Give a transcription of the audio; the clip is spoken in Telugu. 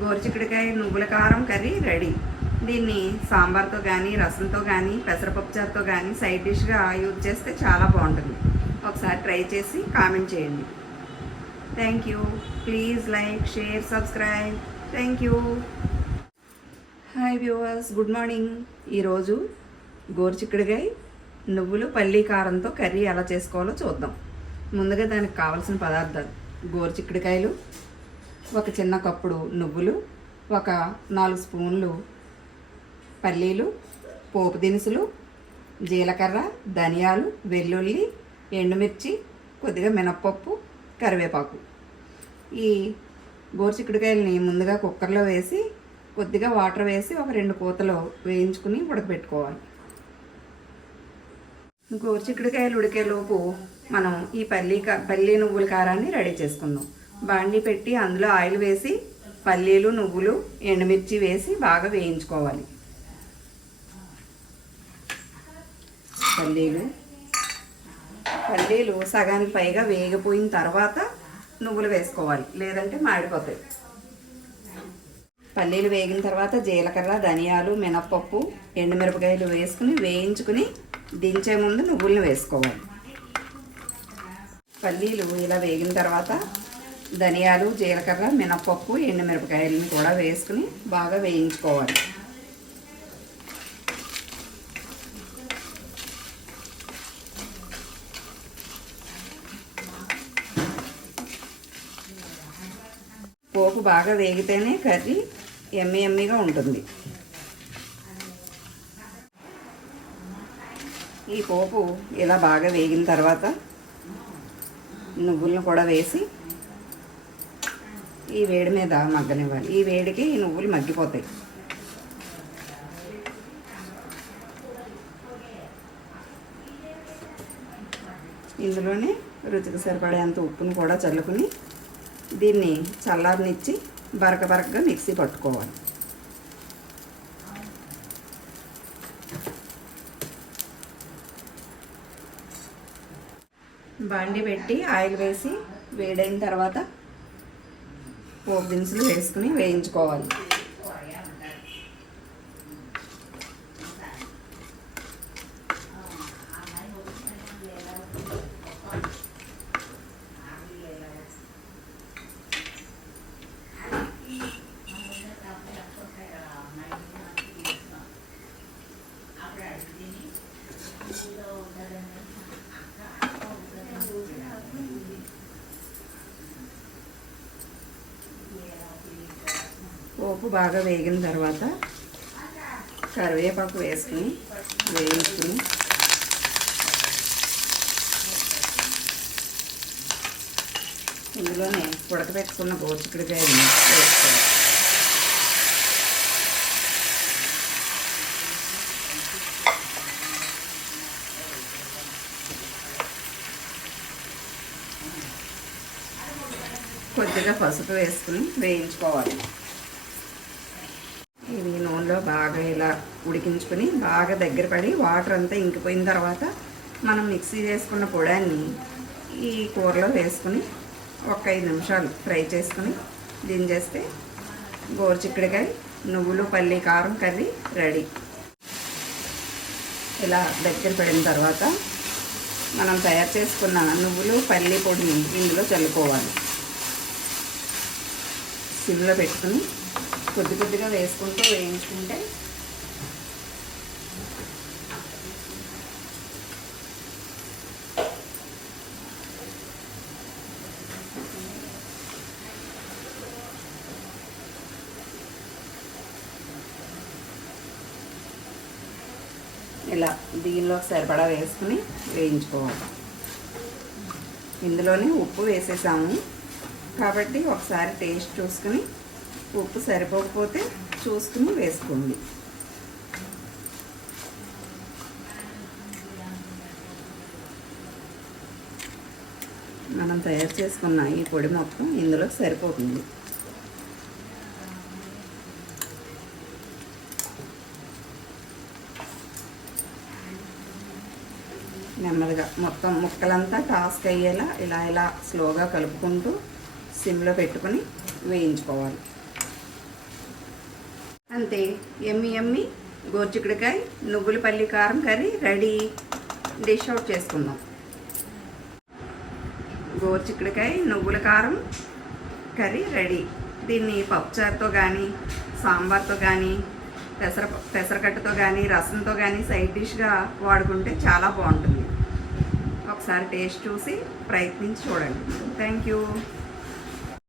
గోరుచిక్కుడుకాయ నువ్వుల కారం కర్రీ రెడీ. దీన్ని సాంబార్తో కానీ, రసంతో కానీ, పెసరపప్పు చారుతో కానీ సైడ్ డిష్గా యూజ్ చేస్తే చాలా బాగుంటుంది. ఒకసారి ట్రై చేసి కామెంట్ చేయండి. Thank you. Please like, share, subscribe. Thank you. Hi viewers, good morning. ఈరోజు గోరుచిక్కుడుకాయ నువ్వులు పల్లీ కారంతో కర్రీ ఎలా చేసుకోవాలో చూద్దాం. ముందుగా దానికి కావాల్సిన పదార్థాలు: గోరుచిక్కుడుకాయలు, ఒక చిన్న కప్పుడు నువ్వులు, ఒక 4 స్పూన్లు పల్లీలు, పోపు దినుసులు, జీలకర్ర, ధనియాలు, వెల్లుల్లి, ఎండుమిర్చి, కొద్దిగా మినప్పప్పు, కరివేపాకు. ఈ గోరుచిక్కుడుకాయలని ముందుగా కుక్కర్లో వేసి కొద్దిగా వాటర్ వేసి ఒక 2 కూతలు వేయించుకుని ఉడకబెట్టుకోవాలి. గోరుచిక్కుడుకాయలు ఉడికేలోపు మనం ఈ పల్లీ నువ్వుల కారాన్ని రెడీ చేసుకుందాం. బాండీ పెట్టి అందులో ఆయిల్ వేసి పల్లీలు, నువ్వులు, ఎండుమిర్చి వేసి బాగా వేయించుకోవాలి. పల్లీలు సగానికి పైగా వేగిపోయిన తర్వాత నువ్వులు వేసుకోవాలి, లేదంటే మాడిపోతాయి. పల్లీలు వేగిన తర్వాత జీలకర్ర, ధనియాలు, మినప్పప్పు, ఎండుమిరపకాయలు వేసుకుని వేయించుకుని దించే ముందు నువ్వులను వేసుకోవాలి. పల్లీలు ఇలా వేగిన తర్వాత ధనియాలు, జీలకర్ర, మినప్పప్పు, ఎండుమిరపకాయలను కూడా వేసుకుని బాగా వేయించుకోవాలి. పోపు బాగా వేగితేనే కర్రీ ఎమ్మీగా ఉంటుంది. ఈ పోపు ఇలా బాగా వేగిన తర్వాత నువ్వులను కూడా వేసి ఈ వేడి మీద మగ్గనివ్వాలి. ఈ వేడికి ఈ నువ్వులు మగ్గిపోతాయి. ఇందులోనే రుచికి సరిపడేంత ఉప్పును కూడా చల్లుకుని దీన్ని చల్లారనిచ్చి బరకగా మిక్సీ పట్టుకోవాలి. బాండి పెట్టి ఆయిల్ వేసి వేడైన తర్వాత పోపు దినుసులు వేసుకుని వేయించుకోవాలి. పోపు బాగా వేగిన తర్వాత కరివేపాకు వేసుకుని వేయించుకుని ఇందులోనే ఉడకబెట్టుకున్న గోరుచిక్కుడుకాయని వేసుకోవాలి. కొద్దిగా పసుపు వేసుకుని వేయించుకోవాలి. ఇవి నూనెలో బాగా ఇలా ఉడికించుకొని బాగా దగ్గర పడి వాటర్ అంతా ఇంకిపోయిన తర్వాత మనం మిక్సీ చేసుకున్న పొడాన్ని ఈ కూరలో వేసుకుని ఒక 5 నిమిషాలు ఫ్రై చేసుకుని దించేస్తే గోరుచిక్కుడుకాయ నువ్వులు పల్లీ కారం కర్రీ రెడీ. ఇలా దగ్గర పడిన తర్వాత మనం తయారు చేసుకున్న నువ్వులు పల్లీ పొడిని ఇందులో చల్లుకోవాలి. సిమ్లో పెట్టుకుని కొద్దిగా వేసుకుంటూ వేయించుకుంటే ఇలా దీనిలో సరిపడా వేసుకుని వేయించుకోవాలి. ఇందులోనే ఉప్పు వేసేసాము కాబట్టి ఒకసారి టేస్ట్ చూసుకుని ఉప్పు సరిపోకపోతే చూసుకుని వేసుకోండి. మనం తయారు చేసుకున్న ఈ పొడి మొత్తం ఇందులో సరిపోతుంది. నెమ్మదిగా మొత్తం ముక్కలంతా టాస్క్ అయ్యేలా ఇలా స్లోగా కలుపుకుంటూ సిమ్లో పెట్టుకొని వేయించుకోవాలి. అంతే, ఎమ్మి ఎమ్మి గోరుచిక్కుడుకాయ నువ్వులపల్లి కారం కర్రీ రెడీ. డిష్ అవుట్ చేసుకుందాం. గోరుచిక్కుడుకాయ నువ్వుల కారం కర్రీ రెడీ. దీన్ని పప్పుచారుతో కానీ సాంబార్తో కానీ పెసరకట్టుతో కానీ రసంతో కానీ సైడ్ డిష్గా వాడుకుంటే చాలా బాగుంటుంది. ఒకసారి టేస్ట్ చూసి ప్రయత్నించి చూడండి. Thank you.